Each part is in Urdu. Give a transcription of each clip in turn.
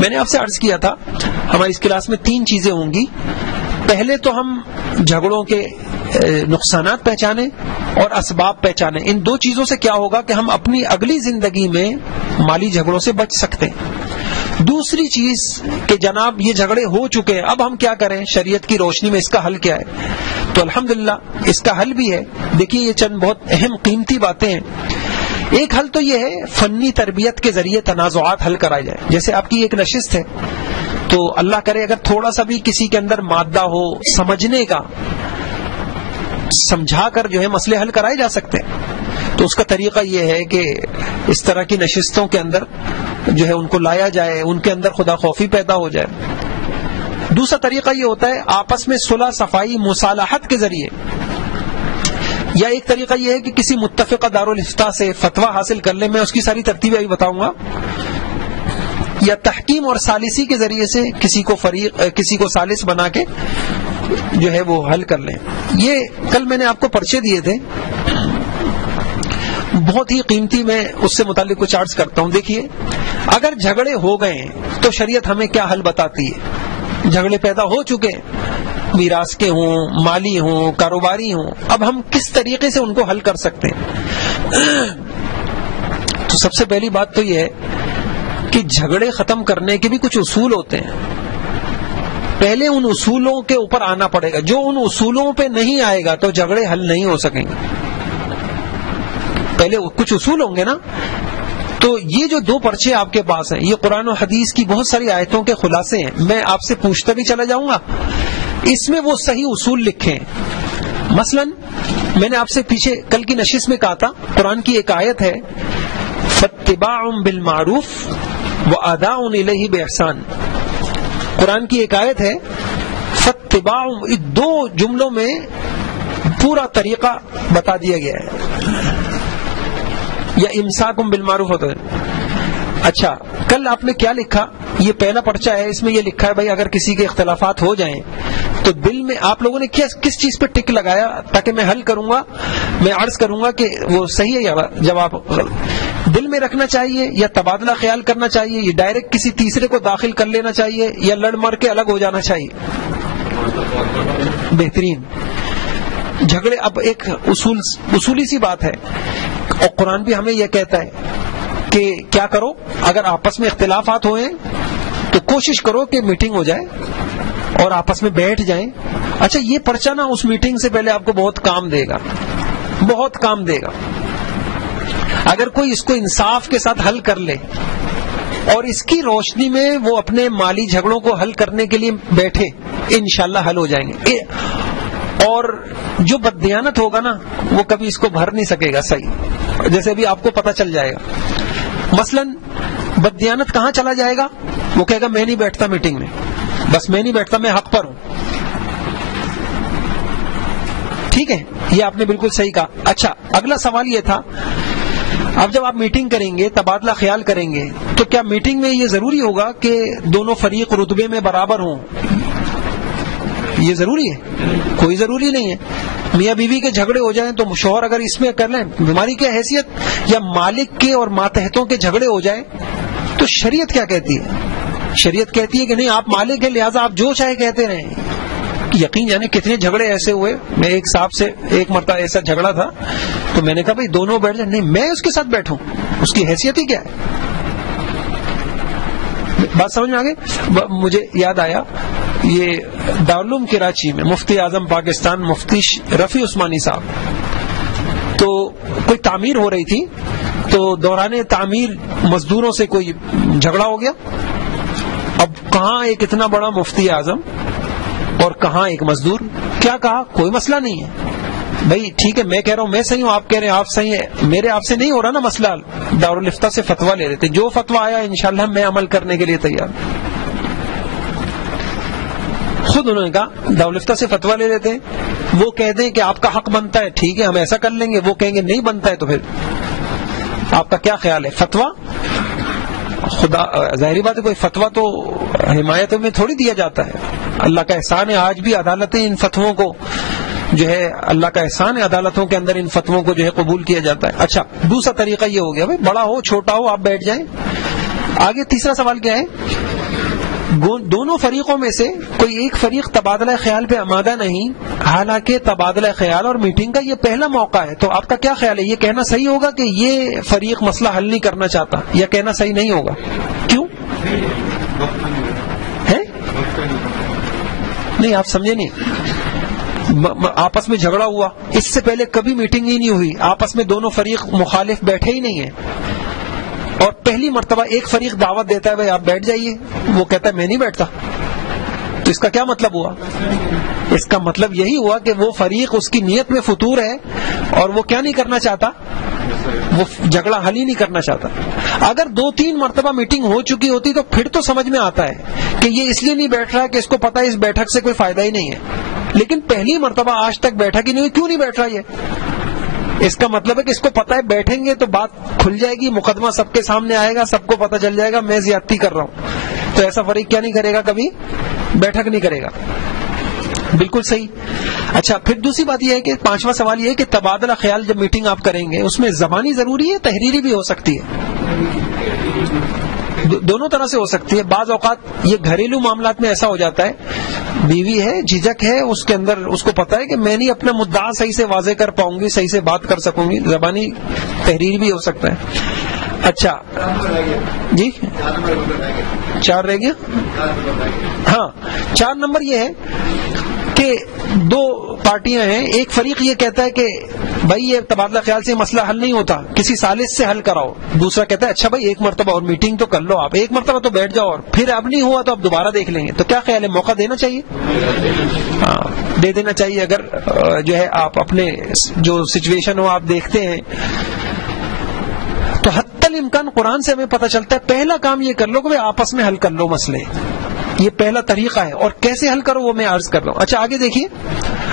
میں نے آپ سے عرض کیا تھا ہماری اس کلاس میں 3 چیزیں ہوں گی. پہلے تو ہم جھگڑوں کے نقصانات پہچانیں اور اسباب پہچانیں. ان 2 چیزوں سے کیا ہوگا کہ ہم اپنی اگلی زندگی میں مالی جھگڑوں سے بچ سکتے ہیں. دوسری چیز کہ جناب یہ جھگڑے ہو چکے ہیں, اب ہم کیا کریں, شریعت کی روشنی میں اس کا حل کیا ہے. تو الحمدللہ اس کا حل بھی ہے. دیکھیے یہ چند بہت اہم قیمتی باتیں ہیں. ایک حل تو یہ ہے فنی تربیت کے ذریعے تنازعات حل کرائے جائے. جیسے آپ کی ایک نشست ہے تو اللہ کرے اگر تھوڑا سا بھی کسی کے اندر مادہ ہو سمجھنے کا, سمجھا کر جو ہے مسئلے حل کرائے جا سکتے ہیں. تو اس کا طریقہ یہ ہے کہ اس طرح کی نشستوں کے اندر جو ہے ان کو لایا جائے, ان کے اندر خدا خوفی پیدا ہو جائے. دوسرا طریقہ یہ ہوتا ہے آپس میں صلح صفائی مصالحت کے ذریعے, یا ایک طریقہ یہ ہے کہ کسی متفقہ دارالفتہ سے فتویٰ حاصل کر لیں. میں اس کی ساری ترتیبیں ابھی بتاؤں گا. یا تحکیم اور ثالثی کے ذریعے سے کسی کو ثالث بنا کے جو ہے وہ حل کر لیں. یہ کل میں نے آپ کو پرچے دیے تھے بہت ہی قیمتی, میں اس سے متعلق کچھ عرض کرتا ہوں. دیکھیے اگر جھگڑے ہو گئے تو شریعت ہمیں کیا حل بتاتی ہے. جھگڑے پیدا ہو چکے, میراث کے ہوں, مالی ہوں, کاروباری ہوں, اب ہم کس طریقے سے ان کو حل کر سکتے ہیں. تو سب سے پہلی بات تو یہ ہے کہ جھگڑے ختم کرنے کے بھی کچھ اصول ہوتے ہیں. پہلے ان اصولوں کے اوپر آنا پڑے گا. جو ان اصولوں پہ نہیں آئے گا تو جھگڑے حل نہیں ہو سکیں گے. پہلے کچھ اصول ہوں گے نا. تو یہ جو 2 پرچے آپ کے پاس ہیں یہ قرآن و حدیث کی بہت ساری آیتوں کے خلاصے ہیں. میں آپ سے پوچھتا بھی چلا جاؤں گا, اس میں وہ صحیح اصول لکھے ہیں. مثلا میں نے آپ سے پیچھے کل کی نشست میں کہا تھا, قرآن کی ایک آیت ہے فاتباع بالمعروف واداء الیہ باحسان. قرآن کی ایک آیت ہے فاتباع, 2 جملوں میں پورا طریقہ بتا دیا گیا ہے. یا امساکم بالمعروف ہوتا ہے. اچھا کل آپ نے کیا لکھا, یہ پہلا پرچہ ہے, اس میں یہ لکھا ہے بھائی اگر کسی کے اختلافات ہو جائیں تو دل میں آپ لوگوں نے کس چیز پہ ٹک لگایا تاکہ میں حل کروں گا, میں عرض کروں گا کہ وہ صحیح ہے یا جواب دل میں رکھنا چاہیے یا تبادلہ خیال کرنا چاہیے, یہ ڈائریکٹ کسی تیسرے کو داخل کر لینا چاہیے یا لڑ مر کے الگ ہو جانا چاہیے. بہترین. جھگڑے اب ایک اصولی سی بات ہے, اور قرآن بھی ہمیں یہ کہتا ہے کہ کیا کرو اگر آپس میں اختلافات ہوئے تو کوشش کرو کہ میٹنگ ہو جائے اور آپس میں بیٹھ جائیں. اچھا یہ پرچہ نا اس میٹنگ سے پہلے آپ کو بہت کام دے گا, بہت کام دے گا. اگر کوئی اس کو انصاف کے ساتھ حل کر لے اور اس کی روشنی میں وہ اپنے مالی جھگڑوں کو حل کرنے کے لیے بیٹھے, انشاءاللہ حل ہو جائیں گے. اور جو بددیانت ہوگا نا وہ کبھی اس کو بھر نہیں سکے گا صحیح, جیسے بھی آپ کو پتہ چل جائے گا. مثلا بددیانت کہاں چلا جائے گا, وہ کہے گا میں نہیں بیٹھتا میٹنگ میں, بس میں نہیں بیٹھتا, میں حق پر ہوں. ٹھیک ہے, یہ آپ نے بالکل صحیح کہا. اچھا اگلا سوال یہ تھا, اب جب آپ میٹنگ کریں گے, تبادلہ خیال کریں گے, تو کیا میٹنگ میں یہ ضروری ہوگا کہ دونوں فریق رتبے میں برابر ہوں؟ یہ ضروری ہے؟ کوئی ضروری نہیں ہے. میاں بیوی کے جھگڑے ہو جائیں تو شوہر اگر اس میں کر لیں, بیماری کی حیثیت, یا مالک کے اور ماتحتوں کے جھگڑے ہو جائیں تو شریعت کیا کہتی ہے؟ شریعت کہتی ہے کہ نہیں آپ مالک ہیں لہٰذا آپ جو چاہے کہتے رہیں. یقین جانے کتنے جھگڑے ایسے ہوئے. میں ایک صاحب سے ایک مرتبہ ایسا جھگڑا تھا تو میں نے کہا بھائی دونوں بیٹھ جائیں. نہیں میں اس کے ساتھ بیٹھوں, اس کی حیثیت ہی کیا ہے. بات سمجھ میں آ گئی. مجھے یاد آیا یہ دارالعلوم کراچی میں مفتی اعظم پاکستان مفتی رفیع عثمانی صاحب, تو کوئی تعمیر ہو رہی تھی, تو دوران تعمیر مزدوروں سے کوئی جھگڑا ہو گیا. اب کہاں ایک اتنا بڑا مفتی اعظم اور کہاں ایک مزدور. کیا کہا, کوئی مسئلہ نہیں ہے بھائی, ٹھیک ہے میں کہہ رہا ہوں میں صحیح ہوں, آپ کہہ رہے ہیں آپ صحیح ہیں, میرے آپ سے نہیں ہو رہا نا مسئلہ. دارالفتہ سے فتویٰ لے رہے تھے, جو فتویٰ آیا انشاءاللہ میں عمل کرنے کے لیے تیار. خود انہوں نے کہا دارالفتہ سے فتویٰ لے لیتے ہیں, وہ کہہ دیں کہ آپ کا حق بنتا ہے, ٹھیک ہے ہم ایسا کر لیں گے, وہ کہیں گے نہیں بنتا ہے, تو پھر آپ کا کیا خیال ہے؟ فتویٰ خدا ظاہری بات ہے کوئی فتویٰ تو حمایت میں تھوڑی دیا جاتا ہے. اللہ کا احسان ہے آج بھی عدالتیں ان فتووں کو جو ہے, اللہ کا احسان ہے عدالتوں کے اندر ان فتووں کو جو ہے قبول کیا جاتا ہے. اچھا دوسرا طریقہ یہ ہو گیا بھائی بڑا ہو چھوٹا ہو آپ بیٹھ جائیں. آگے تیسرا سوال کیا ہے دونوں فریقوں میں سے کوئی ایک فریق تبادلہ خیال پہ آمادہ نہیں، حالانکہ تبادلہ خیال اور میٹنگ کا یہ پہلا موقع ہے، تو آپ کا کیا خیال ہے؟ یہ کہنا صحیح ہوگا کہ یہ فریق مسئلہ حل نہیں کرنا چاہتا، یا کہنا صحیح نہیں ہوگا؟ کیوں ہے؟ نہیں، آپ سمجھے نہیں، آپس میں جھگڑا ہوا، اس سے پہلے کبھی میٹنگ ہی نہیں ہوئی، آپس میں دونوں فریق مخالف بیٹھے ہی نہیں ہیں، اور پہلی مرتبہ ایک فریق دعوت دیتا ہے بھائی آپ بیٹھ جائیے، وہ کہتا ہے میں نہیں بیٹھتا، تو اس کا کیا مطلب ہوا؟ اس کا مطلب یہی ہوا کہ وہ فریق اس کی نیت میں فطور ہے اور وہ کیا نہیں کرنا چاہتا، وہ جھگڑا حل ہی نہیں کرنا چاہتا۔ اگر 2-3 مرتبہ میٹنگ ہو چکی ہوتی تو پھر تو سمجھ میں آتا ہے کہ یہ اس لیے نہیں بیٹھ رہا کہ اس کو پتا ہے اس بیٹھک سے کوئی فائدہ ہی نہیں ہے، لیکن پہلی مرتبہ آج تک بیٹھک ہی نہیں ہوئی، کیوں نہیں بیٹھ رہا یہ؟ اس کا مطلب ہے کہ اس کو پتا ہے بیٹھیں گے تو بات کھل جائے گی، مقدمہ سب کے سامنے آئے گا، سب کو پتا چل جائے گا میں زیادتی کر رہا ہوں، تو ایسا فریق کیا نہیں کرے گا، کبھی بیٹھک نہیں کرے گا۔ بالکل صحیح۔ اچھا، پھر دوسری بات یہ ہے کہ 5واں سوال یہ ہے کہ تبادلہ خیال جب میٹنگ آپ کریں گے اس میں زبانی ضروری ہے، تحریری بھی ہو سکتی ہے، دونوں طرح سے ہو سکتی ہے۔ بعض اوقات یہ گھریلو معاملات میں ایسا ہو جاتا ہے، بیوی ہے، جھجک ہے، اس کے اندر اس کو پتا ہے کہ میں نہیں اپنا مدعا صحیح سے واضح کر پاؤں گی، صحیح سے بات کر سکوں گی، زبانی تحریر بھی ہو سکتا ہے۔ اچھا جی، 4 رہ گیا؟ ہاں، 4 نمبر یہ ہے کہ 2 پارٹیاں ہیں، ایک فریق یہ کہتا ہے کہ بھائی یہ تبادلہ خیال سے مسئلہ حل نہیں ہوتا، کسی ثالث سے حل کراؤ، دوسرا کہتا ہے اچھا بھائی ایک مرتبہ اور میٹنگ تو کر لو، آپ ایک مرتبہ تو بیٹھ جاؤ اور پھر اب نہیں ہوا تو اب دوبارہ دیکھ لیں گے، تو کیا خیال ہے، موقع دینا چاہیے؟ ہاں، دے دینا چاہیے۔ اگر جو ہے آپ اپنے جو سچویشن ہو آپ دیکھتے ہیں تو حتی الامکان قرآن سے ہمیں پتہ چلتا ہے پہلا کام یہ کر لو کہ آپس میں حل کر لو مسئلے، یہ پہلا طریقہ ہے، اور کیسے حل کرو وہ میں عرض کر رہا ہوں۔ اچھا آگے دیکھیے،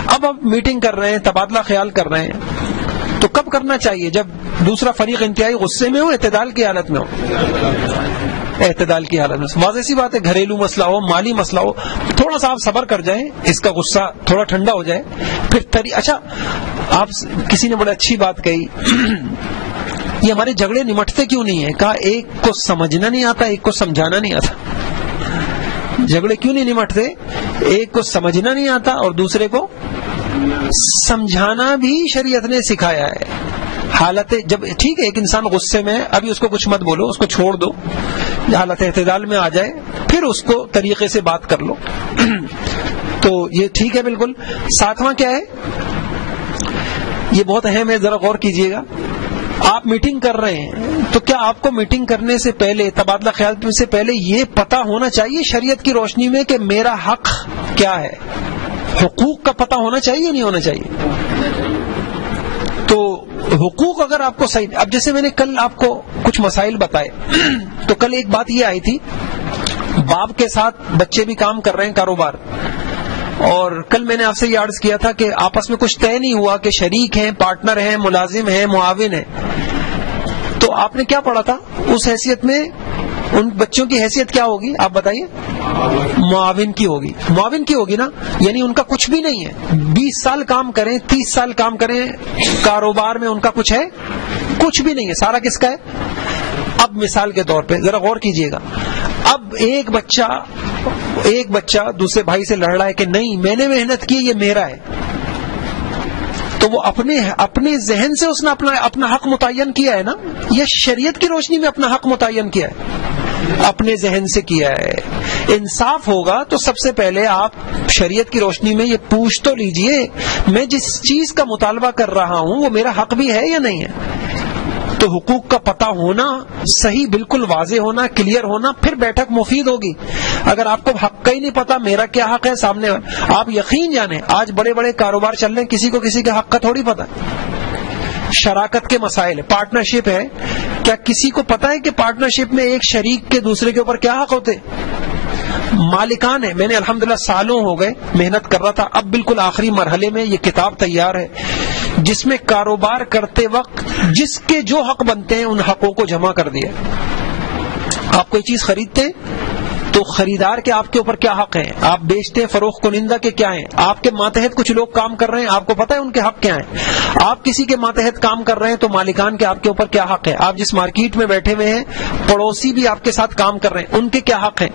اب آپ میٹنگ کر رہے ہیں، تبادلہ خیال کر رہے ہیں، تو کب کرنا چاہیے؟ جب دوسرا فریق انتہائی غصے میں ہو، اعتدال کی حالت میں ہو، اعتدال کی حالت میں۔ واضح سی بات ہے، گھریلو مسئلہ ہو، مالی مسئلہ ہو، تھوڑا سا آپ صبر کر جائیں، اس کا غصہ تھوڑا ٹھنڈا ہو جائے، پھر اچھا آپ کسی نے بڑی اچھی بات کہی، یہ ہمارے جھگڑے نمٹتے کیوں نہیں ہیں؟ کہا ایک کو سمجھنا نہیں آتا، ایک کو سمجھانا نہیں آتا۔ جھگڑے کیوں نہیں نمٹتے؟ ایک کو سمجھنا نہیں آتا اور دوسرے کو سمجھانا بھی شریعت نے سکھایا ہے۔ حالت جب ٹھیک ہے ایک انسان غصے میں، ابھی اس کو کچھ مت بولو، اس کو چھوڑ دو، حالت اعتدال میں آ جائے پھر اس کو طریقے سے بات کر لو، تو یہ ٹھیک ہے بالکل۔ 7واں کیا ہے؟ یہ بہت اہم ہے، ذرا غور کیجئے گا۔ آپ میٹنگ کر رہے ہیں تو کیا آپ کو میٹنگ کرنے سے پہلے، تبادلہ خیال سے پہلے یہ پتہ ہونا چاہیے شریعت کی روشنی میں کہ میرا حق کیا ہے؟ حقوق کا پتہ ہونا چاہیے نہیں ہونا چاہیے؟ تو حقوق اگر آپ کو صحیح، اب جیسے میں نے کل آپ کو کچھ مسائل بتائے، تو کل ایک بات یہ آئی تھی، باپ کے ساتھ بچے بھی کام کر رہے ہیں کاروبار، اور کل میں نے آپ سے یہ عرض کیا تھا کہ آپس میں کچھ طے نہیں ہوا کہ شریک ہیں، پارٹنر ہیں، ملازم ہیں، معاون ہیں، تو آپ نے کیا پڑھا تھا؟ اس حیثیت میں ان بچوں کی حیثیت کیا ہوگی آپ بتائیے؟ معاون کی ہوگی، معاون کی ہوگی نا، یعنی ان کا کچھ بھی نہیں ہے، 20 سال کام کریں، 30 سال کام کریں کاروبار میں، ان کا کچھ ہے؟ کچھ بھی نہیں ہے، سارا کس کا ہے؟ اب مثال کے طور پہ ذرا غور کیجئے گا، اب ایک بچہ دوسرے بھائی سے لڑ رہا ہے کہ نہیں میں نے محنت کی، یہ میرا ہے، تو وہ اپنے ذہن سے اس نے اپنا حق متعین کیا ہے نا، یہ شریعت کی روشنی میں اپنا حق متعین کیا ہے، اپنے ذہن سے کیا ہے۔ انصاف ہوگا تو سب سے پہلے آپ شریعت کی روشنی میں یہ پوچھ تو لیجئے میں جس چیز کا مطالبہ کر رہا ہوں وہ میرا حق بھی ہے یا نہیں ہے؟ تو حقوق کا پتہ ہونا، صحیح بالکل واضح ہونا، کلیئر ہونا، پھر بیٹھک مفید ہوگی۔ اگر آپ کو حق کا ہی نہیں پتا میرا کیا حق ہے سامنے، آپ یقین جانیں آج بڑے بڑے کاروبار چل رہے ہیں، کسی کو کسی کے حق کا تھوڑی پتا۔ شراکت کے مسائل، پارٹنرشپ ہے، کیا کسی کو پتا ہے کہ پارٹنرشپ میں ایک شریک کے دوسرے کے اوپر کیا حق ہوتے؟ مالکان ہے، میں نے الحمدللہ سالوں ہو گئے محنت کر رہا تھا، اب بالکل آخری مرحلے میں یہ کتاب تیار ہے جس میں کاروبار کرتے وقت جس کے جو حق بنتے ہیں ان حقوں کو جمع کر دیا۔ آپ کوئی چیز خریدتے ہیں تو خریدار کے آپ کے اوپر کیا حق ہیں, آپ بیچتے ہیں فروخت کنندہ کے کیا ہیں, آپ کے ماتحت کچھ لوگ کام کر رہے ہیں, آپ کو پتہ ہے ان کے حق کیا ہیں, آپ کسی کے ماتحت کام کر رہے ہیں تو مالکان کے آپ کے اوپر کیا حق ہے, آپ جس مارکیٹ میں بیٹھے ہوئے ہیں پڑوسی بھی آپ کے ساتھ کام کر رہے ہیں, ان کے کیا حق ہیں,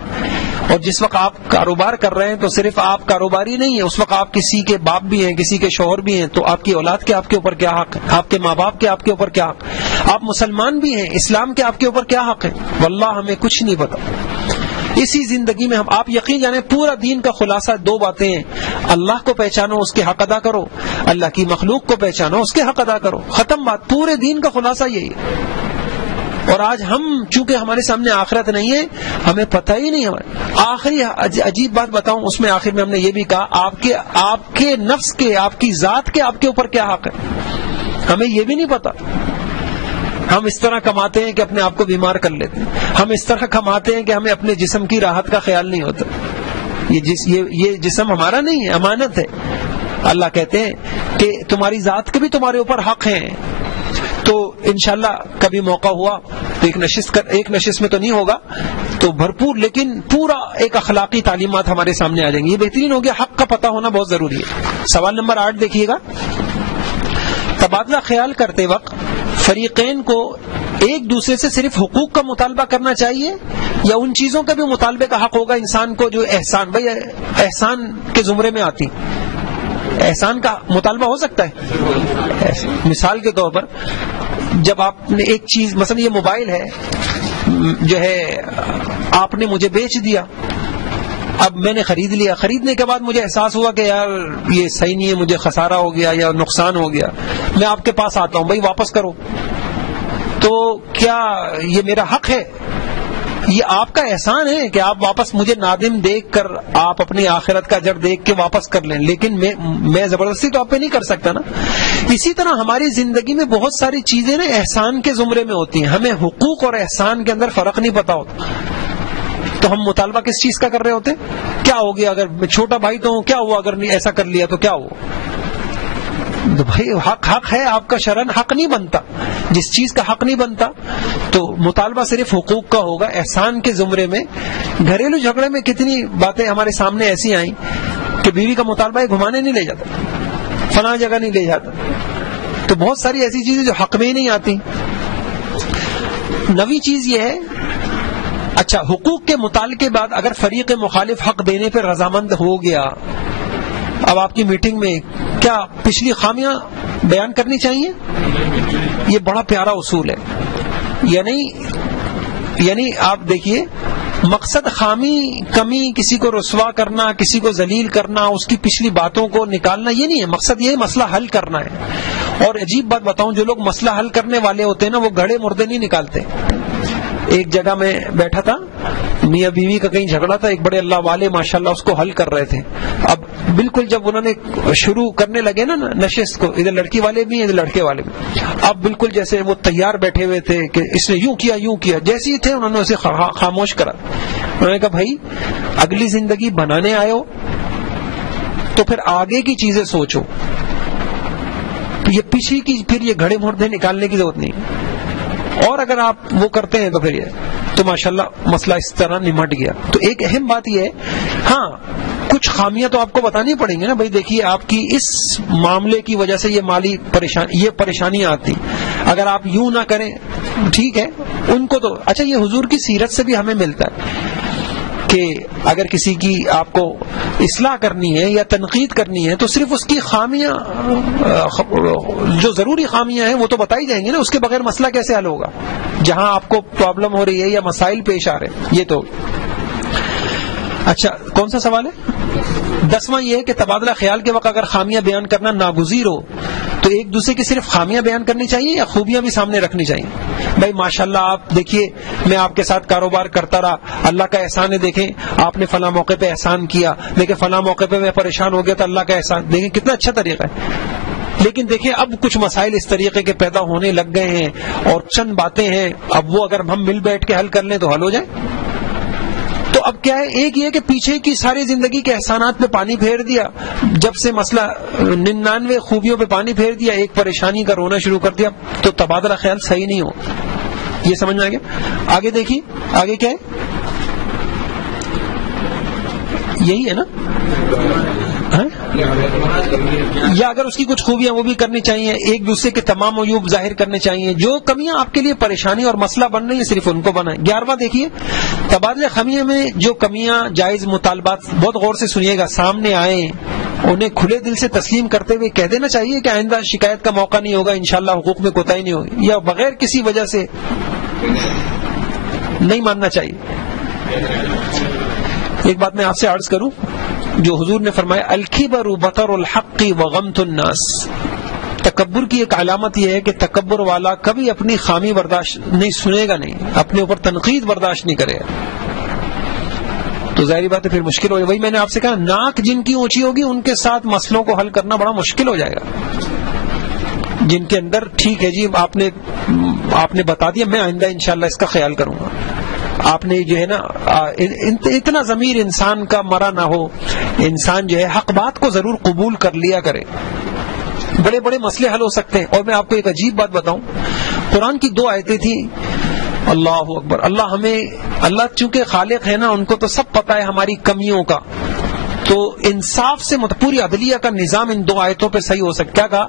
اور جس وقت آپ کاروبار کر رہے ہیں تو صرف آپ کاروباری نہیں ہیں, اس وقت آپ کسی کے باپ بھی ہیں, کسی کے شوہر بھی ہیں, تو آپ کی اولاد کے آپ کے اوپر کیا حق ہے, آپ کے ماں باپ کے آپ کے اوپر کیا حق, آپ مسلمان بھی ہیں, اسلام کے آپ کے اوپر کیا حق ہے, واللہ ہمیں کچھ نہیں پتا. اسی زندگی میں آپ یقین جانیں پورا دین کا خلاصہ دو باتیں ہیں, اللہ کو پہچانو, اس کے حق ادا کرو, اللہ کی مخلوق کو پہچانو, اس کے حق ادا کرو, ختم بات. پورے دین کا خلاصہ یہی ہے. اور آج ہم چونکہ ہمارے سامنے آخرت نہیں ہے, ہمیں پتہ ہی نہیں. ہمارے آخری عجیب بات بتاؤں, اس میں آخر میں ہم نے یہ بھی کہا آپ کے نفس کے, آپ کی ذات کے آپ کے اوپر کیا حق ہے, ہمیں یہ بھی نہیں پتا. ہم اس طرح کماتے ہیں کہ اپنے آپ کو بیمار کر لیتے ہیں, ہم اس طرح کماتے ہیں کہ ہمیں اپنے جسم کی راحت کا خیال نہیں ہوتا. یہ جسم ہمارا نہیں ہے, امانت ہے. اللہ کہتے ہیں کہ تمہاری ذات کے بھی تمہارے اوپر حق ہیں. تو انشاءاللہ کبھی موقع ہوا تو ایک نشست میں تو نہیں ہوگا تو بھرپور, لیکن پورا ایک اخلاقی تعلیمات ہمارے سامنے آ جائیں گی. یہ بہترین ہو گیا, حق کا پتہ ہونا بہت ضروری ہے. سوال نمبر 8 دیکھیے گا. تبادلہ خیال کرتے وقت فریقین کو ایک دوسرے سے صرف حقوق کا مطالبہ کرنا چاہیے یا ان چیزوں کا بھی مطالبے کا حق ہوگا انسان کو جو احسان, بھائی احسان کے زمرے میں آتی, احسان کا مطالبہ ہو سکتا ہے. مثال کے طور پر جب آپ نے ایک چیز, مثلا یہ موبائل ہے جو ہے آپ نے مجھے بیچ دیا, اب میں نے خرید لیا, خریدنے کے بعد مجھے احساس ہوا کہ یار یہ صحیح نہیں ہے, مجھے خسارہ ہو گیا یا نقصان ہو گیا, میں آپ کے پاس آتا ہوں, بھائی واپس کرو, تو کیا یہ میرا حق ہے؟ یہ آپ کا احسان ہے کہ آپ واپس مجھے نادم دیکھ کر آپ اپنی آخرت کا اجر دیکھ کے واپس کر لیں, لیکن میں زبردستی تو آپ پہ نہیں کر سکتا نا. اسی طرح ہماری زندگی میں بہت ساری چیزیں نا احسان کے زمرے میں ہوتی ہیں, ہمیں حقوق اور احسان کے اندر فرق نہیں پتا ہوتا, تو ہم مطالبہ کس چیز کا کر رہے ہوتے, کیا ہو گیا اگر میں چھوٹا بھائی تو ہوں, کیا ہوا اگر ایسا کر لیا تو کیا ہوا. تو بھائی حق ہے, آپ کا شرعن حق نہیں بنتا, جس چیز کا حق نہیں بنتا تو مطالبہ صرف حقوق کا ہوگا. احسان کے زمرے میں گھریلو جھگڑے میں کتنی باتیں ہمارے سامنے ایسی آئیں کہ بیوی کا مطالبہ ہے گھمانے نہیں لے جاتا, فلاں جگہ نہیں لے جاتا, تو بہت ساری ایسی چیزیں جو حق میں ہی نہیں آتی. نوی چیز یہ ہے, اچھا حقوق کے متعلقے بعد اگر فریق مخالف حق دینے پر رضامند ہو گیا, اب آپ کی میٹنگ میں کیا پچھلی خامیاں بیان کرنی چاہیے؟ یہ بڑا پیارا اصول ہے. یعنی آپ دیکھیے, مقصد خامی کمی کسی کو رسوا کرنا, کسی کو ذلیل کرنا, اس کی پچھلی باتوں کو نکالنا یہ نہیں ہے. مقصد یہ مسئلہ حل کرنا ہے. اور عجیب بات بتاؤں, جو لوگ مسئلہ حل کرنے والے ہوتے ہیں نا وہ گھڑے مردے نہیں نکالتے. ایک جگہ میں بیٹھا تھا, میاں بیوی کا کہیں جھگڑا تھا, ایک بڑے اللہ والے ماشاءاللہ اس کو حل کر رہے تھے. اب بالکل جب انہوں نے شروع کرنے لگے نا نشست کو, ادھر لڑکی والے بھی ادھر لڑکے والے بھی, اب بالکل جیسے وہ تیار بیٹھے ہوئے تھے کہ اس نے یوں کیا, جیسے ہی تھے انہوں نے اسے خاموش کرا. انہوں نے کہا بھائی اگلی زندگی بنانے آئے ہو تو پھر آگے کی چیزیں سوچو, یہ پیچھے کی پھر یہ گھڑے مردے نکالنے کی ضرورت نہیں. اور اگر آپ وہ کرتے ہیں تو پھر یہ تو ماشاءاللہ مسئلہ اس طرح نمٹ گیا. تو ایک اہم بات یہ ہے, ہاں کچھ خامیاں تو آپ کو بتانی پڑیں گی نا, بھائی دیکھیے آپ کی اس معاملے کی وجہ سے یہ مالی پریشانیاں آتی, اگر آپ یوں نہ کریں ٹھیک ہے ان کو تو. اچھا یہ حضور کی سیرت سے بھی ہمیں ملتا ہے کہ اگر کسی کی آپ کو اصلاح کرنی ہے یا تنقید کرنی ہے تو صرف اس کی خامیاں, جو ضروری خامیاں ہیں وہ تو بتائی جائیں گی نا, اس کے بغیر مسئلہ کیسے حل ہوگا جہاں آپ کو پرابلم ہو رہی ہے یا مسائل پیش آ رہے ہیں. یہ تو اچھا کون سا سوال ہے؟ 10واں یہ ہے کہ تبادلہ خیال کے وقت اگر خامیاں بیان کرنا ناگزیر ہو تو ایک دوسرے کی صرف خامیاں بیان کرنی چاہیے یا خوبیاں بھی سامنے رکھنی چاہیے؟ بھائی ماشاءاللہ آپ دیکھیے میں آپ کے ساتھ کاروبار کرتا رہا, اللہ کا احسان ہے, دیکھیں آپ نے فلاں موقع پہ احسان کیا, دیکھیں فلاں موقع پہ میں پریشان ہو گیا تو اللہ کا احسان, دیکھیں کتنا اچھا طریقہ ہے. لیکن دیکھیں اب کچھ مسائل اس طریقے کے پیدا ہونے لگ گئے ہیں اور چند باتیں ہیں, اب وہ اگر ہم مل بیٹھ کے حل کر لیں تو حل ہو جائے. تو اب کیا ہے, ایک یہ کہ پیچھے کی ساری زندگی کے احسانات پہ پانی پھیر دیا, جب سے مسئلہ 99 خوبیوں پہ پانی پھیر دیا, ایک پریشانی کا رونا شروع کر دیا, تو تبادلہ خیال صحیح نہیں ہو. یہ سمجھ میں آ گیا؟ آگے دیکھیے آگے کیا ہے, یہی ہے نا؟ یا اگر اس کی کچھ خوبیاں وہ بھی کرنی چاہیے، ایک دوسرے کے تمام عیوب ظاہر کرنے چاہیے، جو کمیاں آپ کے لیے پریشانی اور مسئلہ بن رہی ہیں صرف ان کو بنائیں۔ 11واں دیکھیے، تبادلہ خمیے میں جو کمیاں جائز مطالبات بہت غور سے سنیے گا سامنے آئیں، انہیں کھلے دل سے تسلیم کرتے ہوئے کہہ دینا چاہیے کہ آئندہ شکایت کا موقع نہیں ہوگا، انشاءاللہ حقوق میں کوتاہی نہیں ہوگی، یا بغیر کسی وجہ سے نہیں ماننا چاہیے۔ ایک بات میں آپ سے عرض کروں، جو حضور نے فرمایا الکبر بطر الحق وغمت الناس، تکبر کی ایک علامت یہ ہے کہ تکبر والا کبھی اپنی خامی برداشت نہیں سنے گا، نہیں اپنے اوپر تنقید برداشت نہیں کرے گا، تو ظاہری بات ہے پھر مشکل ہو جائے۔ وہی میں نے آپ سے کہا، ناک جن کی اونچی ہوگی ان کے ساتھ مسئلوں کو حل کرنا بڑا مشکل ہو جائے گا۔ جن کے اندر ٹھیک ہے جی آپ نے بتا دیا، میں آئندہ انشاءاللہ اس کا خیال کروں گا، آپ نے جو ہے نا اتنا ضمیر انسان کا مرا نہ ہو، انسان جو ہے حق بات کو ضرور قبول کر لیا کرے، بڑے بڑے مسئلے حل ہو سکتے ہیں۔ اور میں آپ کو ایک عجیب بات بتاؤں، قرآن کی 2 آیتیں تھیں، اللہ اکبر، اللہ چونکہ خالق ہے نا، ان کو تو سب پتا ہے ہماری کمیوں کا، تو انصاف سے پوری عدلیہ کا نظام ان 2 آیتوں پہ صحیح ہو سکتا۔ کیا کہا؟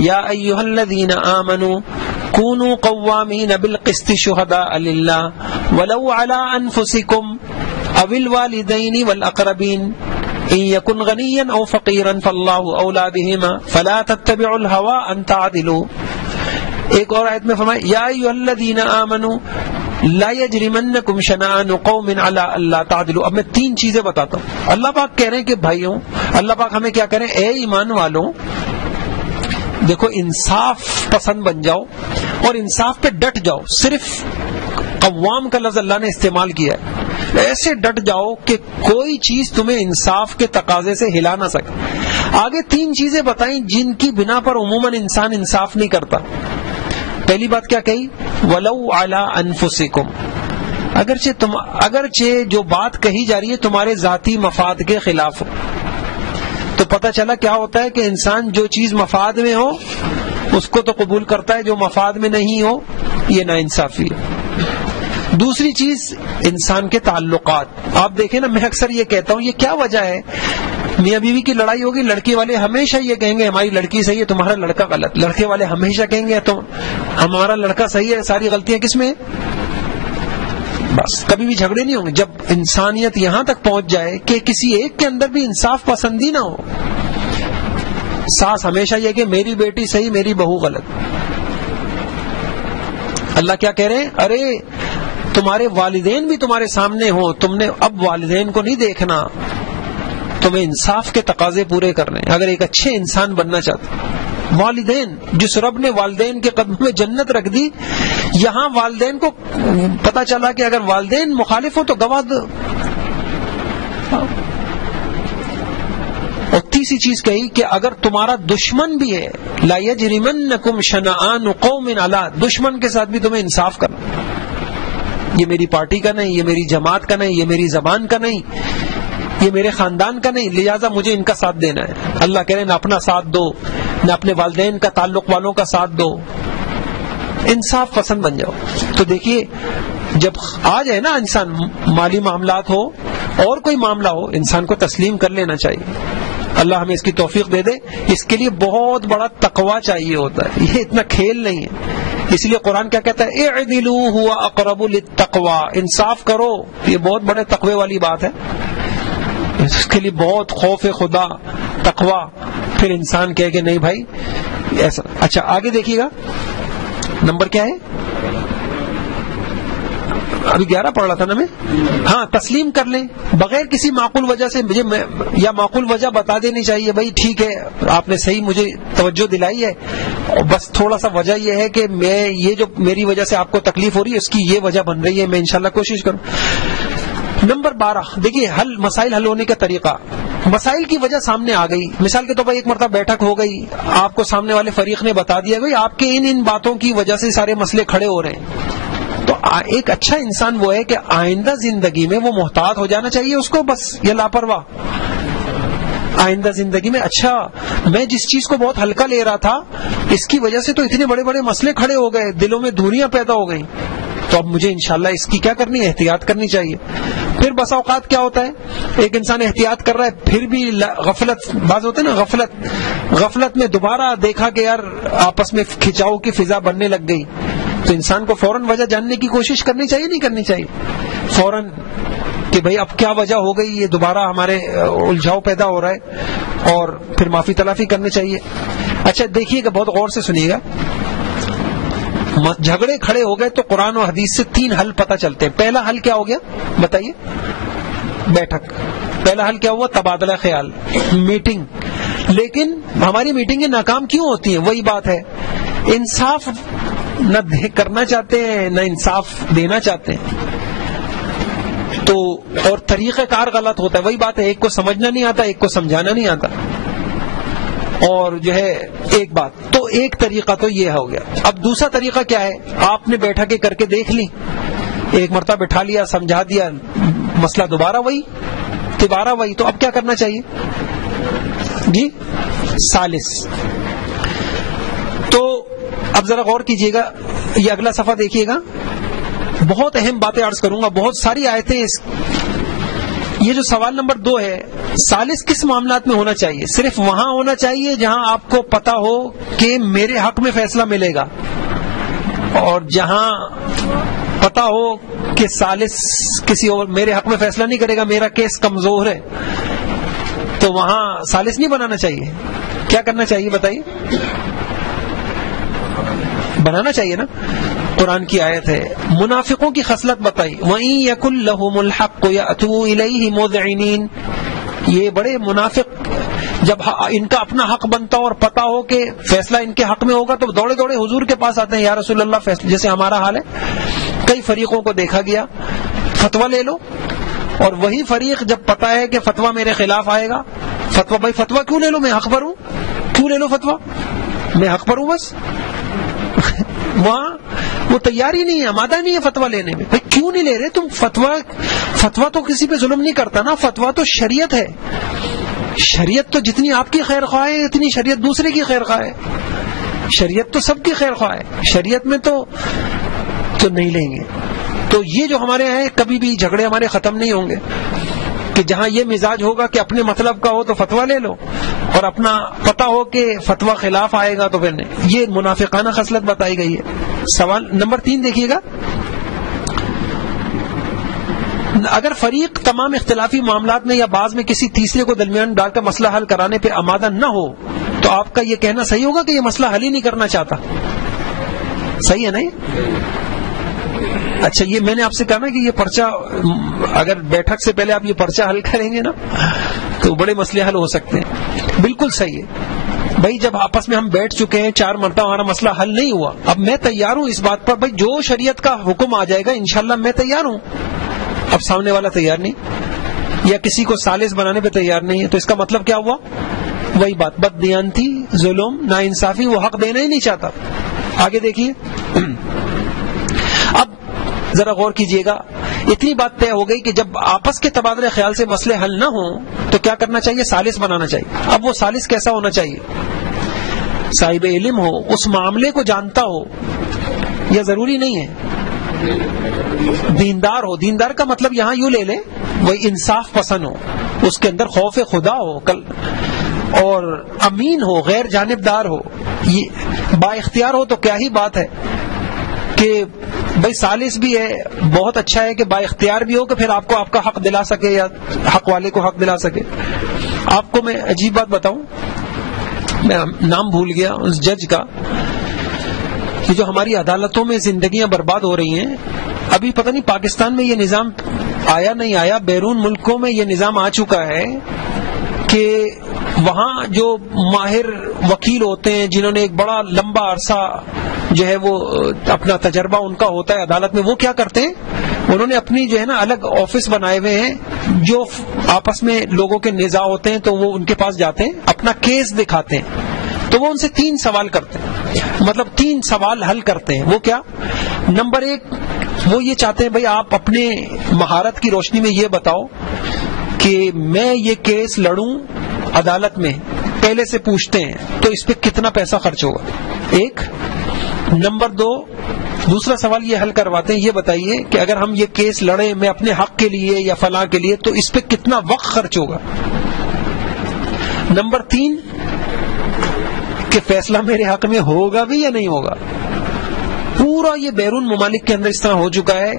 یا ایھا الذین آمنوا کونوا قوامین بالقسط شہداء للہ ولو علی انفسکم او الوالدین والاقربین ان یکن غنیا او فقیرا فاللہ اولی بہما فلا تتبعوا الہوی ان تعدلوا۔ ایک اور آیت میں فرمایا یا ایھا الذین آمنوا لا یجرمنکم شنآن قوم علی الا تعدلوا۔ اب میں 3 چیزیں بتاتا ہوں۔ اللہ پاک کہہ رہے ہیں کہ بھائیوں، اللہ پاک ہمیں کیا کہہ رہے ہیں؟ اے ایمان والوں، دیکھو انصاف پسند بن جاؤ اور انصاف پہ ڈٹ جاؤ۔ صرف قوام کا لفظ اللہ نے استعمال کیا ہے، ایسے ڈٹ جاؤ کہ کوئی چیز تمہیں انصاف کے تقاضے سے ہلا نہ سکے۔ آگے 3 چیزیں بتائیں جن کی بنا پر عموماً انسان انصاف نہیں کرتا۔ پہلی بات کیا کہی؟ وَلَوْ عَلَىٰ أَنفُسِكُمْ، اگرچہ جو بات کہی جا رہی ہے تمہارے ذاتی مفاد کے خلاف ہو، تو پتہ چلا کیا ہوتا ہے کہ انسان جو چیز مفاد میں ہو اس کو تو قبول کرتا ہے، جو مفاد میں نہیں ہو یہ ناانصافی ہے۔ دوسری چیز انسان کے تعلقات۔ آپ دیکھیں نا، میں اکثر یہ کہتا ہوں، یہ کیا وجہ ہے؟ میاں بیوی کی لڑائی ہوگی، لڑکی والے ہمیشہ یہ کہیں گے ہماری لڑکی صحیح ہے، تمہارا لڑکا غلط، لڑکے والے ہمیشہ کہیں گے تو ہمارا لڑکا صحیح ہے، ساری غلطیاں کس میں؟ بس کبھی بھی جھگڑے نہیں ہوں گے جب انسانیت یہاں تک پہنچ جائے کہ کسی ایک کے اندر بھی انصاف پسندی نہ ہو۔ ساس ہمیشہ یہ کہ میری بیٹی صحیح، میری بہو غلط۔ اللہ کیا کہہ رہے ہیں؟ ارے تمہارے والدین بھی تمہارے سامنے ہوں، تم نے اب والدین کو نہیں دیکھنا، تمہیں انصاف کے تقاضے پورے کرنے۔ اگر ایک اچھے انسان بننا چاہتے، والدین، جس رب نے والدین کے قدموں میں جنت رکھ دی، یہاں والدین کو پتا چلا کہ اگر والدین مخالف ہو تو گواہ دو۔ اور تیسری چیز کہی کہ اگر تمہارا دشمن بھی ہے، لا یجرمنکم شنآن قوم علی، دشمن کے ساتھ بھی تمہیں انصاف کرنا۔ یہ میری پارٹی کا نہیں، یہ میری جماعت کا نہیں، یہ میری زبان کا نہیں، یہ میرے خاندان کا نہیں، لہذا مجھے ان کا ساتھ دینا ہے۔ اللہ کہہ رہے ہیں نہ اپنا ساتھ دو، نہ اپنے والدین کا تعلق والوں کا ساتھ دو، انصاف پسند بن جاؤ۔ تو دیکھیے جب آ جائے نا انسان، مالی معاملات ہو اور کوئی معاملہ ہو، انسان کو تسلیم کر لینا چاہیے۔ اللہ ہمیں اس کی توفیق دے دے۔ اس کے لیے بہت بڑا تقوی چاہیے ہوتا ہے، یہ اتنا کھیل نہیں ہے۔ اس لیے قرآن کیا کہتا ہے؟ اعدلوا هو اقرب للتقوی، انصاف کرو، یہ بہت بڑے تقوی والی بات ہے۔ اس کے لیے بہت خوف خدا، تقوی، پھر انسان کہے کہ نہیں بھائی ایسا۔ اچھا آگے دیکھیے گا، نمبر کیا ہے؟ ابھی 11 پڑھ رہا تھا نا میں۔ ہاں، تسلیم کر لیں بغیر کسی معقول وجہ سے، مجھے یا معقول وجہ بتا دینی چاہیے، بھائی ٹھیک ہے آپ نے صحیح مجھے توجہ دلائی ہے، بس تھوڑا سا وجہ یہ ہے کہ میں یہ جو میری وجہ سے آپ کو تکلیف ہو رہی ہے اس کی یہ وجہ بن رہی ہے، میں انشاءاللہ کوشش کروں۔ نمبر 12 دیکھیے، مسائل حل ہونے کا طریقہ۔ مسائل کی وجہ سامنے آ گئی، مثال کے طور پر ایک مرتبہ بیٹھک ہو گئی، آپ کو سامنے والے فریق نے بتا دیا بھائی آپ کے ان باتوں کی وجہ سے سارے مسئلے کھڑے ہو رہے ہیں، تو ایک اچھا انسان وہ ہے کہ آئندہ زندگی میں وہ محتاط ہو جانا چاہیے اس کو، بس یہ لاپرواہ آئندہ زندگی میں، اچھا میں جس چیز کو بہت ہلکا لے رہا تھا اس کی وجہ سے تو اتنے بڑے بڑے مسئلے کھڑے ہو گئے، دلوں میں دوریاں پیدا ہو گئیں، تو اب مجھے انشاءاللہ اس کی کیا کرنی ہے؟ احتیاط کرنی چاہیے۔ پھر بسا اوقات کیا ہوتا ہے، ایک انسان احتیاط کر رہا ہے پھر بھی غفلت، بعض ہوتے ہیں نا غفلت میں دوبارہ دیکھا کہ یار آپس میں کھچاؤ کی فضا بننے لگ گئی، تو انسان کو فوراً وجہ جاننے کی کوشش کرنی چاہیے نہیں کرنی چاہیے فوراً کہ بھئی اب کیا وجہ ہو گئی، یہ دوبارہ ہمارے الجھاؤ پیدا ہو رہا ہے، اور پھر معافی تلافی کرنی چاہیے۔ اچھا دیکھیے گا، بہت غور سے سنیے گا، جھگڑے کھڑے ہو گئے تو قرآن و حدیث سے 3 حل پتہ چلتے ہیں۔ پہلا حل کیا ہو گیا بتائیے؟ بیٹھک۔ پہلا حل کیا ہوا؟ تبادلہ خیال، میٹنگ۔ لیکن ہماری میٹنگیں ناکام کیوں ہوتی ہیں؟ وہی بات ہے، انصاف نہ کرنا چاہتے ہیں نہ انصاف دینا چاہتے ہیں، تو اور طریقہ کار غلط ہوتا ہے۔ وہی بات ہے، ایک کو سمجھنا نہیں آتا، ایک کو سمجھانا نہیں آتا، اور جو ہے ایک بات تو ایک طریقہ تو یہ ہو گیا۔ اب دوسرا طریقہ کیا ہے؟ آپ نے بیٹھا کے کر کے دیکھ لی، ایک مرتبہ بٹھا لیا، سمجھا دیا، مسئلہ دوبارہ وہی، تو اب کیا کرنا چاہیے جی؟ ثالث۔ تو اب ذرا غور کیجئے گا، یہ اگلا صفحہ دیکھیے گا، بہت اہم باتیں عرض کروں گا، بہت ساری آیتیں۔ یہ جو سوال نمبر 2 ہے، ثالث کس معاملات میں ہونا چاہیے؟ صرف وہاں ہونا چاہیے جہاں آپ کو پتا ہو کہ میرے حق میں فیصلہ ملے گا، اور جہاں پتا ہو کہ ثالث کسی اور میرے حق میں فیصلہ نہیں کرے گا، میرا کیس کمزور ہے، تو وہاں ثالث نہیں بنانا چاہیے۔ کیا کرنا چاہیے بتائیے؟ بنانا چاہیے نا، قرآن کی آیت ہے۔ منافقوں کی خصلت بتائی، وَإِن يَكُن لَّهُمُ الْحَقُّ يَأْتُوا إِلَيْهِ مُذْعِنِينَ، یہ بڑے منافق جب ان کا اپنا حق بنتا اور پتا ہو کہ فیصلہ ان کے حق میں ہوگا تو دوڑے دوڑے حضور کے پاس آتے ہیں، یا رسول اللہ فیصلہ، جیسے ہمارا حال ہے۔ کئی فریقوں کو دیکھا گیا، فتویٰ لے لو، اور وہی فریق جب پتا ہے کہ فتویٰ میرے خلاف آئے گا، فتویٰ، بھائی فتویٰ کیوں لے لو، میں حق پر ہوں، کیوں لے لو فتویٰ، میں حق پر ہوں بس۔ وہاں وہ تیار ہی نہیں ہے، آمادہ نہیں ہے فتویٰ لینے میں۔ بھائی کیوں نہیں لے رہے تم فتویٰ تو کسی پہ ظلم نہیں کرتا نا، فتویٰ تو شریعت ہے، شریعت تو جتنی آپ کی خیر خواہ ہے اتنی شریعت دوسرے کی خیر خواہ ہے، شریعت تو سب کی خیر خواہ ہے، شریعت میں تو نہیں لیں گے۔ تو یہ جو ہمارے ہیں، کبھی بھی جھگڑے ہمارے ختم نہیں ہوں گے کہ جہاں یہ مزاج ہوگا کہ اپنے مطلب کا ہو تو فتویٰ لے لو، اور اپنا پتہ ہو کہ فتویٰ خلاف آئے گا تو پھر نہیں۔ یہ منافقانہ خصلت بتائی گئی ہے۔ سوال نمبر 3 دیکھیے گا، اگر فریق تمام اختلافی معاملات میں یا بعض میں کسی تیسرے کو درمیان ڈال کر مسئلہ حل کرانے پہ آمادہ نہ ہو تو آپ کا یہ کہنا صحیح ہوگا کہ یہ مسئلہ حل ہی نہیں کرنا چاہتا؟ صحیح ہے نہیں؟ اچھا، یہ میں نے آپ سے کہا نا کہ یہ پرچہ، اگر بیٹھک سے پہلے آپ یہ پرچہ حل کریں گے نا تو بڑے مسئلے حل ہو سکتے ہیں۔ بالکل صحیح ہے بھائی، جب آپس میں ہم بیٹھ چکے ہیں 4 مرتبہ، ہمارا مسئلہ حل نہیں ہوا، اب میں تیار ہوں اس بات پر، بھائی جو شریعت کا حکم آ جائے گا انشاءاللہ میں تیار ہوں، اب سامنے والا تیار نہیں یا کسی کو ثالث بنانے پہ تیار نہیں ہے، تو اس کا مطلب کیا ہوا؟ وہی بات، بددیانتی، ظلم، ناانصافی، وہ حق دینا ہی نہیں چاہتا۔ آگے دیکھیے، اب ذرا غور کیجئے گا، اتنی بات طے ہو گئی کہ جب آپس کے تبادلے خیال سے مسئلے حل نہ ہوں تو کیا کرنا چاہیے؟ ثالث بنانا چاہیے۔ اب وہ ثالث کیسا ہونا چاہیے؟ صاحب علم ہو، اس معاملے کو جانتا ہو، یا ضروری نہیں ہے دیندار ہو۔ دیندار کا مطلب یہاں یوں لے لیں، وہی انصاف پسند ہو، اس کے اندر خوف خدا ہو، اور امین ہو، غیر جانبدار ہو، یہ با اختیار ہو تو کیا ہی بات ہے کہ بھائی ثالث بھی ہے، بہت اچھا ہے کہ با اختیار بھی ہو کہ پھر آپ کو آپ کا حق دلا سکے یا حق والے کو حق دلا سکے۔ آپ کو میں عجیب بات بتاؤں، میں نام بھول گیا اس جج کا، کہ جو ہماری عدالتوں میں زندگیاں برباد ہو رہی ہیں، ابھی پتہ نہیں پاکستان میں یہ نظام آیا نہیں آیا، بیرون ملکوں میں یہ نظام آ چکا ہے کہ وہاں جو ماہر وکیل ہوتے ہیں، جنہوں نے ایک بڑا لمبا عرصہ جو ہے وہ اپنا تجربہ ان کا ہوتا ہے عدالت میں، وہ کیا کرتے ہیں، انہوں نے اپنی جو ہے نا الگ آفس بنائے ہوئے ہیں، جو آپس میں لوگوں کے نزاع ہوتے ہیں تو وہ ان کے پاس جاتے ہیں، اپنا کیس دکھاتے ہیں، تو وہ ان سے 3 سوال کرتے ہیں، مطلب 3 سوال حل کرتے ہیں۔ وہ کیا؟ نمبر 1 وہ یہ چاہتے ہیں بھائی آپ اپنے مہارت کی روشنی میں یہ بتاؤ کہ میں یہ کیس لڑوں عدالت میں، پہلے سے پوچھتے ہیں تو اس پہ کتنا پیسہ خرچ ہوگا، 1۔ نمبر 2 دوسرا سوال یہ حل کرواتے ہیں، یہ بتائیے کہ اگر ہم یہ کیس لڑیں میں اپنے حق کے لیے یا فلاں کے لیے تو اس پہ کتنا وقت خرچ ہوگا؟ نمبر 3 کہ فیصلہ میرے حق میں ہوگا بھی یا نہیں ہوگا؟ پورا یہ بیرون ممالک کے اندر اس طرح ہو چکا ہے،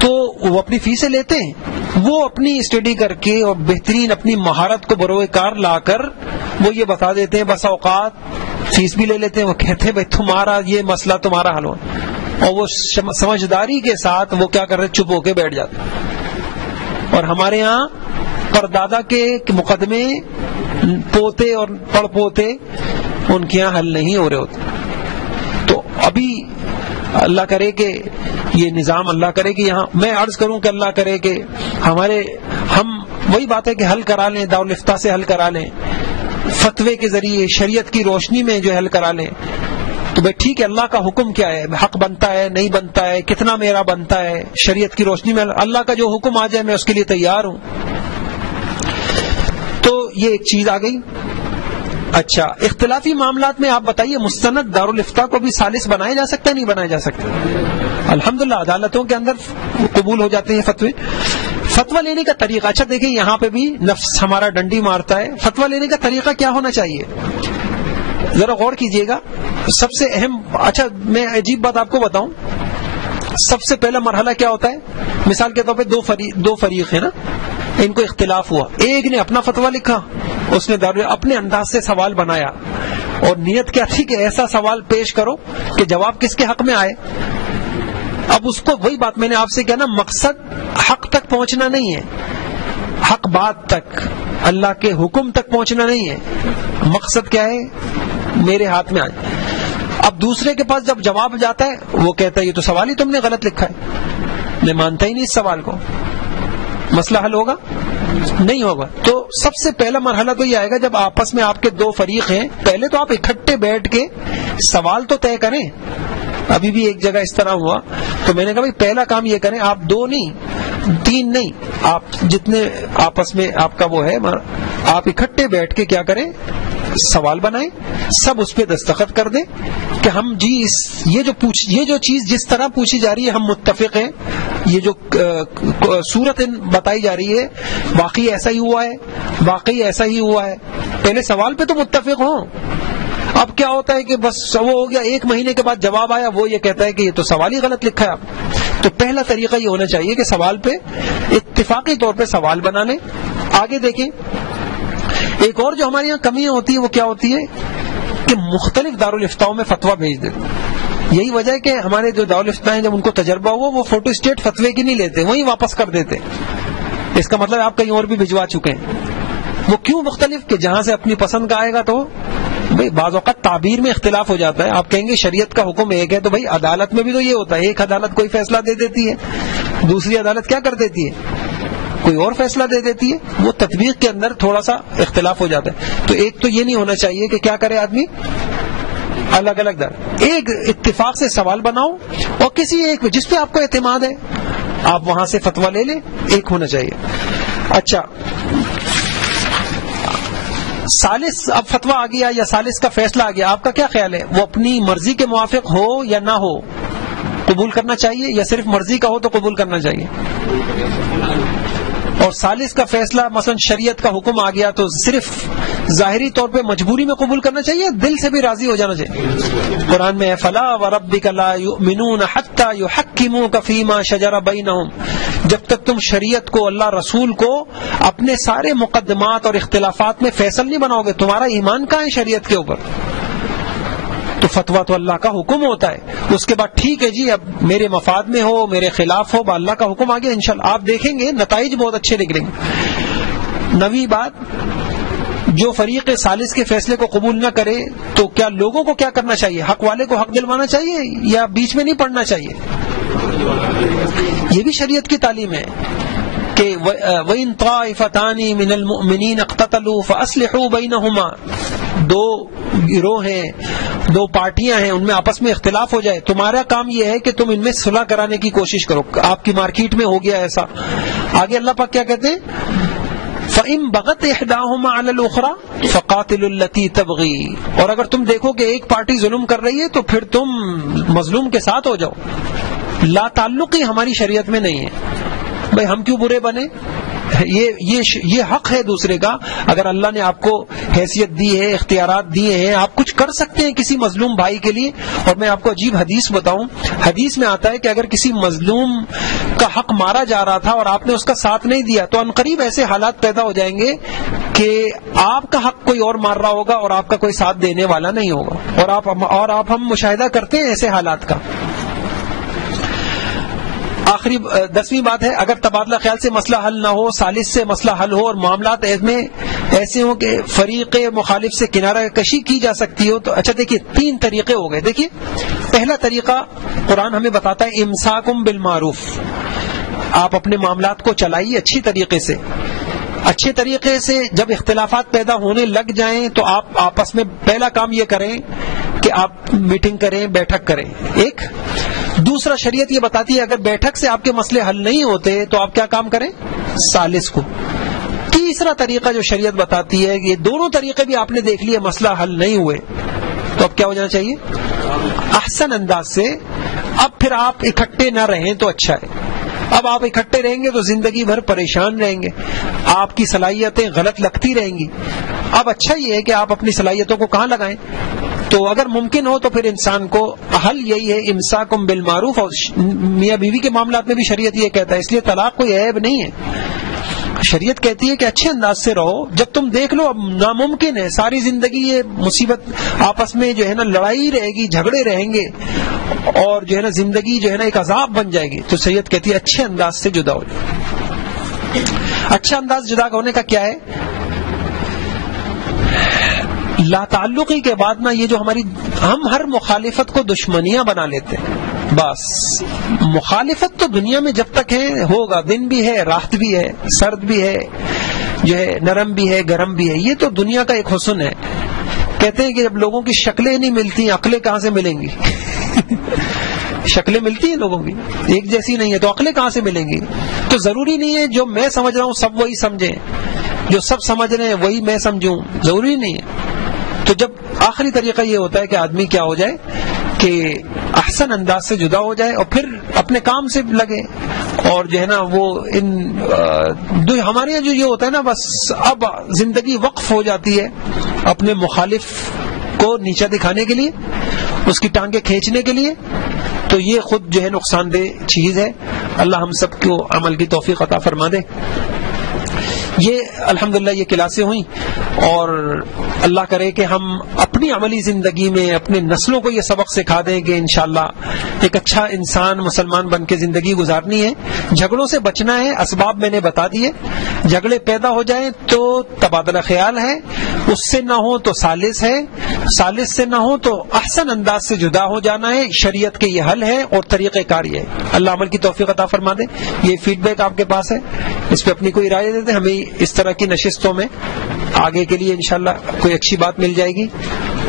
تو وہ اپنی فیسیں لیتے ہیں، وہ اپنی اسٹڈی کر کے اور بہترین اپنی مہارت کو بروئے کار لا کر وہ یہ بتا دیتے ہیں، بس اوقات فیس بھی لے لیتے ہیں، وہ کہتے ہیں بھائی تمہارا یہ مسئلہ تمہارا حل ہو، اور وہ سمجھداری کے ساتھ وہ کیا کر رہے چپ ہو کے بیٹھ جاتے ہیں۔ اور ہمارے ہاں پردادا کے مقدمے پوتے اور پڑ پوتے ان کے یہاں حل نہیں ہو رہے ہوتے۔ تو ابھی اللہ کرے کہ یہ نظام، اللہ کرے کہ یہاں میں عرض کروں کہ اللہ کرے کہ ہم وہی بات ہے کہ حل کرا لیں، دارالفتہ سے حل کرا لیں، فتوے کے ذریعے شریعت کی روشنی میں جو حل کرا لیں، تو بھائی ٹھیک ہے اللہ کا حکم کیا ہے، حق بنتا ہے نہیں بنتا ہے، کتنا میرا بنتا ہے، شریعت کی روشنی میں اللہ کا جو حکم آ جائے میں اس کے لیے تیار ہوں۔ تو یہ ایک چیز آ گئی۔ اچھا، اختلافی معاملات میں آپ بتائیے مستند دارالفتہ کو بھی ثالث بنایا جا سکتا ہے نہیں بنایا جا سکتا؟ الحمدللہ عدالتوں کے اندر قبول ہو جاتے ہیں فتویٰ لینے کا طریقہ۔ اچھا دیکھیں یہاں پہ بھی نفس ہمارا ڈنڈی مارتا ہے، فتویٰ لینے کا طریقہ کیا ہونا چاہیے؟ ذرا غور کیجئے گا۔ سب سے اہم، اچھا میں عجیب بات آپ کو بتاؤں، سب سے پہلا مرحلہ کیا ہوتا ہے؟ مثال کے طور پہ دو فریق ہیں نا، ان کو اختلاف ہوا، ایک نے اپنا فتویٰ لکھا، اس نے اپنے انداز سے سوال بنایا، اور نیت کیا تھی کہ ایسا سوال پیش کرو کہ جواب کس کے حق میں آئے۔ اب اس کو وہی بات میں نے آپ سے کہا نا، مقصد حق تک پہنچنا نہیں ہے، حق بات تک، اللہ کے حکم تک پہنچنا نہیں ہے، مقصد کیا ہے؟ میرے ہاتھ میں آئے۔ اب دوسرے کے پاس جب جواب جاتا ہے وہ کہتا ہے یہ تو سوال ہی تم نے غلط لکھا ہے، میں مانتا ہی نہیں اس سوال کو، مسئلہ حل ہوگا؟ نہیں ہوگا۔ تو سب سے پہلا مرحلہ تو یہ آئے گا جب آپس میں آپ کے دو فریق ہیں، پہلے تو آپ اکٹھے بیٹھ کے سوال تو طے کریں۔ ابھی بھی ایک جگہ اس طرح ہوا تو میں نے کہا بھائی پہلا کام یہ کریں، آپ 2 نہیں 3 نہیں، آپ جتنے آپس میں آپ کا وہ ہے، آپ اکٹھے بیٹھ کے کیا کریں، سوال بنائیں، سب اس پہ دستخط کر دیں کہ ہم جی یہ جو چیز جس طرح پوچھی جا رہی ہے ہم متفق ہیں، یہ جو صورت بتائی جا رہی ہے واقعی ایسا ہی ہوا ہے، واقعی ایسا ہی ہوا ہے، پہلے سوال پہ تو متفق ہوں۔ اب کیا ہوتا ہے کہ بس وہ ہو گیا، 1 مہینے کے بعد جواب آیا، وہ یہ کہتا ہے کہ یہ تو سوال ہی غلط لکھا ہے آپ۔ تو پہلا طریقہ یہ ہونا چاہیے کہ سوال پہ اتفاقی طور پہ سوال بنا لیں۔ آگے دیکھیں، ایک اور جو ہمارے یہاں کمیاں ہوتی ہیں وہ کیا ہوتی ہے کہ مختلف دارالفتاؤں میں فتویٰ بھیج دیتے۔ یہی وجہ ہے کہ ہمارے جو دارالفتہ ہیں جب ان کو تجربہ ہوا وہ فوٹو اسٹیٹ فتوے کی نہیں لیتے، وہیں واپس کر دیتے۔ اس کا مطلب آپ کہیں اور بھی بھجوا چکے ہیں۔ وہ کیوں مختلف؟ کہ جہاں سے اپنی پسند کا آئے گا تو بھئی بعض اوقات تعبیر میں اختلاف ہو جاتا ہے۔ آپ کہیں گے شریعت کا حکم ایک ہے، تو بھئی عدالت میں بھی تو یہ ہوتا ہے، ایک عدالت کوئی فیصلہ دے دیتی ہے، دوسری عدالت کیا کر دیتی ہے، کوئی اور فیصلہ دے دیتی ہے۔ وہ تطبیق کے اندر تھوڑا سا اختلاف ہو جاتا ہے۔ تو ایک تو یہ نہیں ہونا چاہیے کہ کیا کرے آدمی الگ الگ در، ایک اتفاق سے سوال بناؤ اور کسی ایک جس پہ آپ کو اعتماد ہے آپ وہاں سے فتویٰ لے لیں، ایک ہونا چاہیے۔ اچھا، ثالث اب فتویٰ آ گیا یا ثالث کا فیصلہ آ گیا، آپ کا کیا خیال ہے؟ وہ اپنی مرضی کے موافق ہو یا نہ ہو، قبول کرنا چاہیے یا صرف مرضی کا ہو تو قبول کرنا چاہیے؟ اور ثالث کا فیصلہ مثلا شریعت کا حکم آ گیا تو صرف ظاہری طور پہ مجبوری میں قبول کرنا چاہیے، دل سے بھی راضی ہو جانا چاہیے؟ قرآن میں فلا وربک لا یؤمنون حتی یحکموک فیما شجر بینہم، جب تک تم شریعت کو، اللہ رسول کو اپنے سارے مقدمات اور اختلافات میں فیصل نہیں بناؤ گے، تمہارا ایمان کہاں ہے شریعت کے اوپر؟ تو فتویٰ تو اللہ کا حکم ہوتا ہے، اس کے بعد ٹھیک ہے جی اب میرے مفاد میں ہو میرے خلاف ہو، اللہ کا حکم آ گیا، انشاءاللہ آپ دیکھیں گے نتائج بہت اچھے نکلیں گے۔ نویں بات، جو فریق ثالث کے فیصلے کو قبول نہ کرے تو کیا لوگوں کو کیا کرنا چاہیے؟ حق والے کو حق دلوانا چاہیے یا بیچ میں نہیں پڑنا چاہیے؟ یہ بھی شریعت کی تعلیم ہے کہ وَإِن طَائِفَتَانِ مِنَ الْمُؤْمِنِينَ اقْتَتَلُوا فَأَصْلِحُوا بَيْنَهُمَا، دو گروہ ہیں، دو پارٹیاں ہیں، ان میں آپس میں اختلاف ہو جائے، تمہارا کام یہ ہے کہ تم ان میں صلح کرانے کی کوشش کرو۔ آپ کی مارکیٹ میں ہو گیا ایسا، آگے اللہ پاک کیا کہتے ہیں؟ فَإِن بَغَتْ إِحْدَاهُمَا عَلَى الْأُخْرَى فَقَاتِلُوا الَّتِي تَبْغِي، اور اگر تم دیکھو کہ ایک پارٹی ظلم کر رہی ہے تو پھر تم مظلوم کے ساتھ ہو جاؤ. لا تعلقی ہماری شریعت میں نہیں ہے. بھائی ہم کیوں برے بنے؟ یہ حق ہے دوسرے کا. اگر اللہ نے آپ کو حیثیت دی ہے، اختیارات دیے ہیں، آپ کچھ کر سکتے ہیں کسی مظلوم بھائی کے لیے. اور میں آپ کو عجیب حدیث بتاؤں، حدیث میں آتا ہے کہ اگر کسی مظلوم کا حق مارا جا رہا تھا اور آپ نے اس کا ساتھ نہیں دیا تو عنقریب ایسے حالات پیدا ہو جائیں گے کہ آپ کا حق کوئی اور مار رہا ہوگا اور آپ کا کوئی ساتھ دینے والا نہیں ہوگا. اور آپ ہم مشاہدہ کرتے ہیں ایسے حالات کا. آخری 10ویں بات ہے، اگر تبادلہ خیال سے مسئلہ حل نہ ہو، ثالث سے مسئلہ حل ہو اور معاملات میں ایسے ہوں کہ فریق مخالف سے کنارہ کشی کی جا سکتی ہو تو اچھا دیکھیے 3 طریقے ہو گئے. دیکھیے پہلا طریقہ قرآن ہمیں بتاتا ہے امساکم بالمعروف. آپ اپنے معاملات کو چلائیے اچھی طریقے سے. اچھے طریقے سے جب اختلافات پیدا ہونے لگ جائیں تو آپ آپس میں پہلا کام یہ کریں کہ آپ میٹنگ کریں، بیٹھک کریں. ایک دوسرا، شریعت یہ بتاتی ہے اگر بیٹھک سے آپ کے مسئلے حل نہیں ہوتے تو آپ کیا کام کریں؟ ثالث کو. تیسرا طریقہ جو شریعت بتاتی ہے، یہ دونوں طریقے بھی آپ نے دیکھ لیے، مسئلہ حل نہیں ہوئے تو اب کیا ہو جانا چاہیے؟ احسن انداز سے. اب پھر آپ اکٹھے نہ رہیں تو اچھا ہے. اب آپ اکٹھے رہیں گے تو زندگی بھر پریشان رہیں گے، آپ کی صلاحیتیں غلط لگتی رہیں گی. اب اچھا یہ ہے کہ آپ اپنی صلاحیتوں کو کہاں لگائیں. تو اگر ممکن ہو تو پھر انسان کو حل یہی ہے امساکم بالمعروف. اور میاں بیوی کے معاملات میں بھی شریعت یہ کہتا ہے، اس لیے طلاق کوئی عیب نہیں ہے. شریعت کہتی ہے کہ اچھے انداز سے رہو. جب تم دیکھ لو اب ناممکن ہے، ساری زندگی یہ مصیبت آپس میں جو ہے نا لڑائی رہے گی، جھگڑے رہیں گے اور جو ہے نا زندگی جو ہے نا ایک عذاب بن جائے گی، تو شریعت کہتی ہے اچھے انداز سے جدا ہو جائے. اچھا انداز جدا ہونے کا کیا ہے؟ لا تعلقی کے بعد نا یہ جو ہم ہر مخالفت کو دشمنیاں بنا لیتے ہیں. بس مخالفت تو دنیا میں جب تک ہے ہوگا، دن بھی ہے، رات بھی ہے، سرد بھی ہے، جو ہے نرم بھی ہے، گرم بھی ہے. یہ تو دنیا کا ایک حسن ہے. کہتے ہیں کہ جب لوگوں کی شکلیں نہیں ملتی، عقلیں کہاں سے ملیں گی؟ شکلیں ملتی ہیں لوگوں کی، ایک جیسی نہیں ہے تو عقلیں کہاں سے ملیں گی؟ تو ضروری نہیں ہے جو میں سمجھ رہا ہوں سب وہی سمجھیں، جو سب سمجھ رہے ہیں وہی میں سمجھوں، ضروری نہیں ہے. تو جب آخری طریقہ یہ ہوتا ہے کہ آدمی کیا ہو جائے کہ احسن انداز سے جدا ہو جائے اور پھر اپنے کام سے لگے. اور جو ہے نا وہ ہمارے یہاں جو یہ ہوتا ہے نا، بس اب زندگی وقف ہو جاتی ہے اپنے مخالف کو نیچا دکھانے کے لیے، اس کی ٹانگیں کھینچنے کے لیے. تو یہ خود جو ہے نقصان دہ چیز ہے. اللہ ہم سب کو عمل کی توفیق عطا فرما دے. یہ الحمدللہ یہ کلاسیں ہوئیں اور اللہ کرے کہ ہم اپنی عملی زندگی میں اپنے نسلوں کو یہ سبق سکھا دیں کہ انشاءاللہ ایک اچھا انسان مسلمان بن کے زندگی گزارنی ہے. جھگڑوں سے بچنا ہے، اسباب میں نے بتا دیے. جھگڑے پیدا ہو جائیں تو تبادلہ خیال ہے، اس سے نہ ہو تو ثالث ہے، ثالث سے نہ ہو تو احسن انداز سے جدا ہو جانا ہے. شریعت کے یہ حل ہے اور طریقہ کار یہ ہے. اللہ عمل کی توفیق عطا فرما دے. یہ فیڈ بیک آپ کے پاس ہے، اس پہ اپنی کوئی رائے دیتے. ہمیں اس طرح کی نشستوں میں آگے کے لیے انشاءاللہ کوئی اچھی بات مل جائے گی.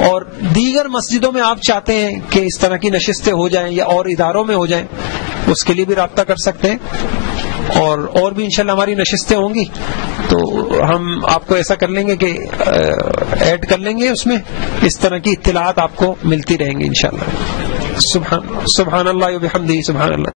اور دیگر مسجدوں میں آپ چاہتے ہیں کہ اس طرح کی نشستیں ہو جائیں یا اور اداروں میں ہو جائیں، اس کے لیے بھی رابطہ کر سکتے ہیں. اور بھی انشاءاللہ ہماری نشستیں ہوں گی تو ہم آپ کو ایسا کر لیں گے کہ ایڈ کر لیں گے، اس میں اس طرح کی اطلاعات آپ کو ملتی رہیں گی انشاءاللہ. سبحان اللہ و بحمدہ، سبحان اللہ.